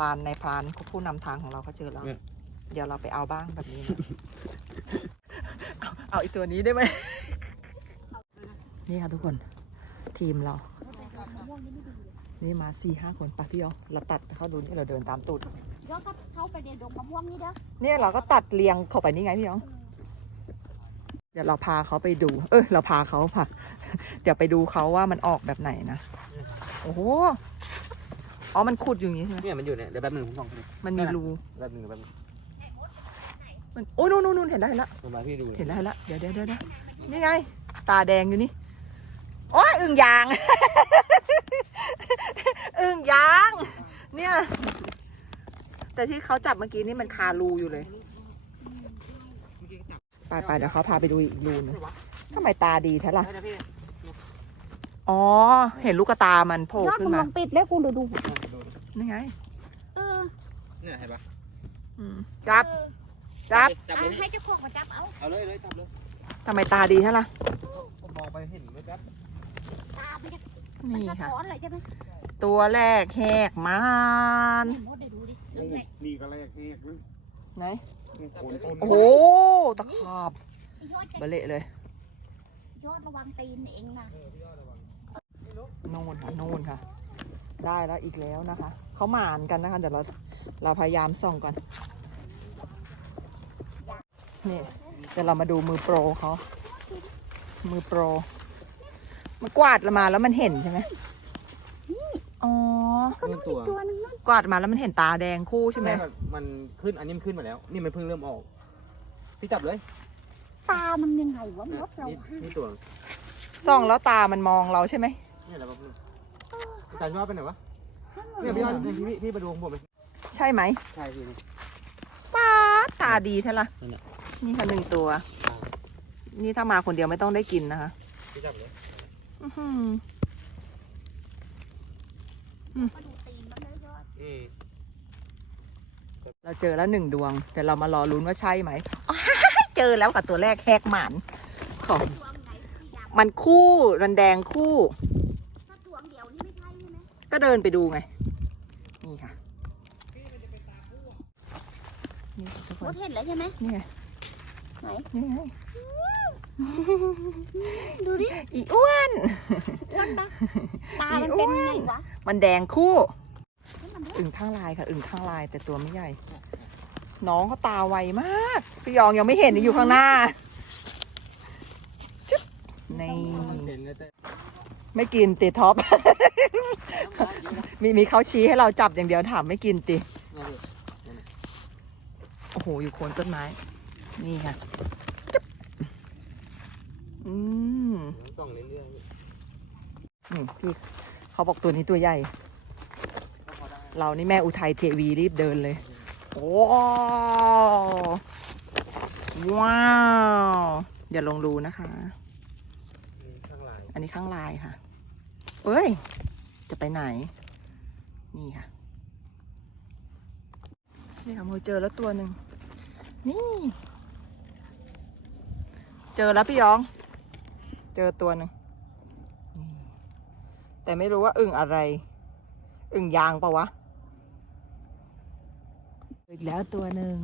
ลานในพรานผู้นำทางของเราก็เจอแล้ว เนี่ย เดี๋ยวเราไปเอาบ้างแบบนี้นะ เอาเอาอีกตัวนี้ได้ไหม นี่ค่ะทุกคนทีมเรา นี่มาสี่ห้าคนไปะพี่ยอเราตัดเขาดูนี่เราเดินตามตูด ย้อนก็เข้าไปในดงมะม่วงนี่เด้อเนี่ยเราก็ตัดเรียงเข้าไปนี่ไงพี่ยองเดี๋ยวเราพาเขาไปดู เออเราพาเขาพาเดี๋ยวไปดูเขาว่ามันออกแบบไหนนะ โอ้โห อ๋อ มันขุดอยู่อย่างนี้ใช่ไหมเนี่ยมันอยู่เนี่ยเดี๋ยวแป๊บหนึงผมส่องให้ดูมันมีรูแป๊บหนึงแป๊บหนึงมันโอ้ยนู่นนู่นนู่นเห็นแล้วเห็นแล้ว ผมมาพี่ดูเห็นแล้วเห็นแล้วเดี๋ยวเดี๋ยวเดี๋ยวเดี๋ยวนี่ไง ตาแดงอยู่นี่ โอ้ยอึ่งยาง อึ่งยาง เนี่ย แต่ที่เขาจับเมื่อกี้นี่มันคารูอยู่เลย ไปไปเดี๋ยวเขาพาไปดูอีกรูนึงทำไมตาดีแท้ล่ะได้นะพี่อ๋อ เห็นลูกกระตามันโผล่ยอดขึ้นมึงมาลองปิดแล้วกูดูดูดู นี่ไง เออเนี่ยเห็นปะอืมจับ จับ จับเอาเลยให้เจ้าของมาจับเอาเอาเลยเลยจับเลยทำไมตาดีแท้ล่ะผมมองไปเห็นไหมครับตาไม่ได้นี่สะค่ะท้อนเลยใช่ไหมตัวแรกแหกมานมดได้ดูดิดูไงนี่ก็แรกเอกนะไหน โคนต้นโอ้โห ตะขาบไอ้ยอดจะเบะเละเลย ยอดระวังตีนเองนะ โน่นค่ะ โน่นค่ะ ได้แล้วอีกแล้วนะคะ เขาหมานกันนะคะ เดี๋ยวเราเราพยายามส่องก่อน นี่เดี๋ยวเรามาดูมือโปรเขา มือโปร มันกวาดมาแล้วมันเห็นใช่ไหมอ๋อ ก็ต้องอีกตัวหนึงนั่นกวาดมาแล้วมันเห็นตาแดงคู่ใช่ไหม มันขึ้นอันนี้มันขึ้นมาแล้ว นี่มันเพิ่งเริ่มออก พี่จับเลยตามันยังไงวะมดเรานี่นี่ตัวส่องแล้วตามันมองเราใช่ไหมเนี่ยแล้วแป๊บหนึง อาจารย์ว่าไปไหนวะ เนี่ยพี่ยอดเนี่ยพี่พี่ไปดูของผมเลยใช่ไหมใช่พี่นี่ ป้าดตาดีเท่าละนั่นแหละนี่ค่ะหนึ่งตัว นี่ถ้ามาคนเดียวไม่ต้องได้กินนะคะ พี่จับเลยอื้อหือมาดูตีนมันเลยยอดอืมเราเจอแล้วหนึ่งดวง แต่เรามารอลุ้นว่าใช่ไหมอ้ายเจอแล้วกับตัวแรกแหกหมานของดวงไหนที่ดมันคู่รันแดงคู่ ก็เดินไปดูไง นี่ค่ะนี่ค่ะทุกคมนดเห็นแล้วใช่ไหมนี่ไงไหนนี่ไงดูดิอีอ้วนอ้วนปะตามันเป็นไงวะมันแดงคู่ให้มันด้วยอึ่งข้างลายค่ะอึ่งข้างลายแต่ตัวไม่ใหญ่ น้องเขาตาไวมากพี่ยองยังไม่เห็นอยู่ข้างหน้าจุ๊บนี่เห็นแล้วแต่ ไม่กินติท็อป มีมีเขาชี้ให้เราจับอย่างเดียวถามไม่กินติโอ้โห อยู่โคนต้นไม้ นี่ค่ะจุ๊บอืมส่องเรื่อยๆนี่พี่เขาบอกตัวนี้ตัวใหญ่ เรานี่แม่อุทัยเทวีรีบเดินเลยโอ้ว้าว อย่าลงรูนะคะ อันนี้ข้างลายค่ะ เอ้ย จะไปไหน นี่ค่ะ นี่ค่ะโมเจอแล้วตัวหนึ่ง นี่ เจอแล้วพี่ยอง เจอตัวหนึ่ง แต่ไม่รู้ว่าอึ่งอะไร อึ่งยางปะวะ อีกแล้วตัวหนึ่ง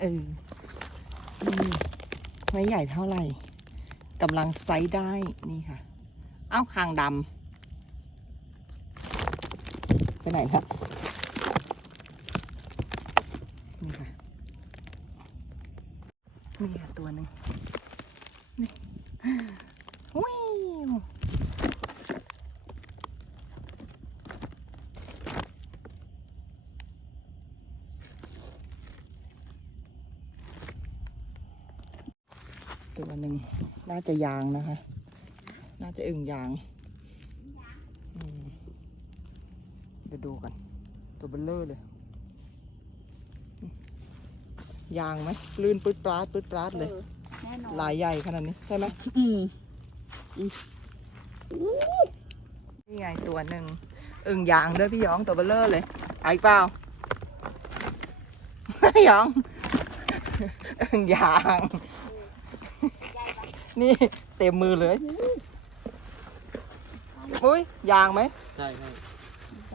เออนี่ไม่ใหญ่เท่าไหร่กำลังไซส์ได้ นี่ค่ะ เอ้าคางดำ ไปไหนครับนี่ค่ะนี่ค่ะตัวหนึ่งนี่วิวตัวหนึ่งน่าจะยางนะคะ น่าจะอึ่งยางอืม เดี๋ยวดูกัน ตัวเบลเลอร์เลย ยางไหมลื่นปืดปราดปืดปราดเลยออแน่นอนลายใหญ่ขนาดนี้ใช่ไหมอืมนี่ไงตัวหนึ่งอึ่งยางด้วยพี่หยองตัวเบลเลอร์เลยเอาอีกเปล่าพี่หยองอึ่งยาง นี่เต็มมือเลย อุ้ยยางไหม ใช่ใช่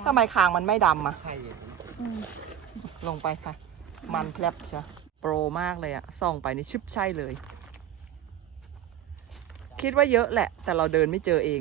ทำไมคางมันไม่ดำอะใช่เลยลงไปค่ะ มันแผลบใช่โปรมากเลยอะส่องไปนี่ชึบใช่เลย คิดว่าเยอะแหละ แต่เราเดินไม่เจอเอง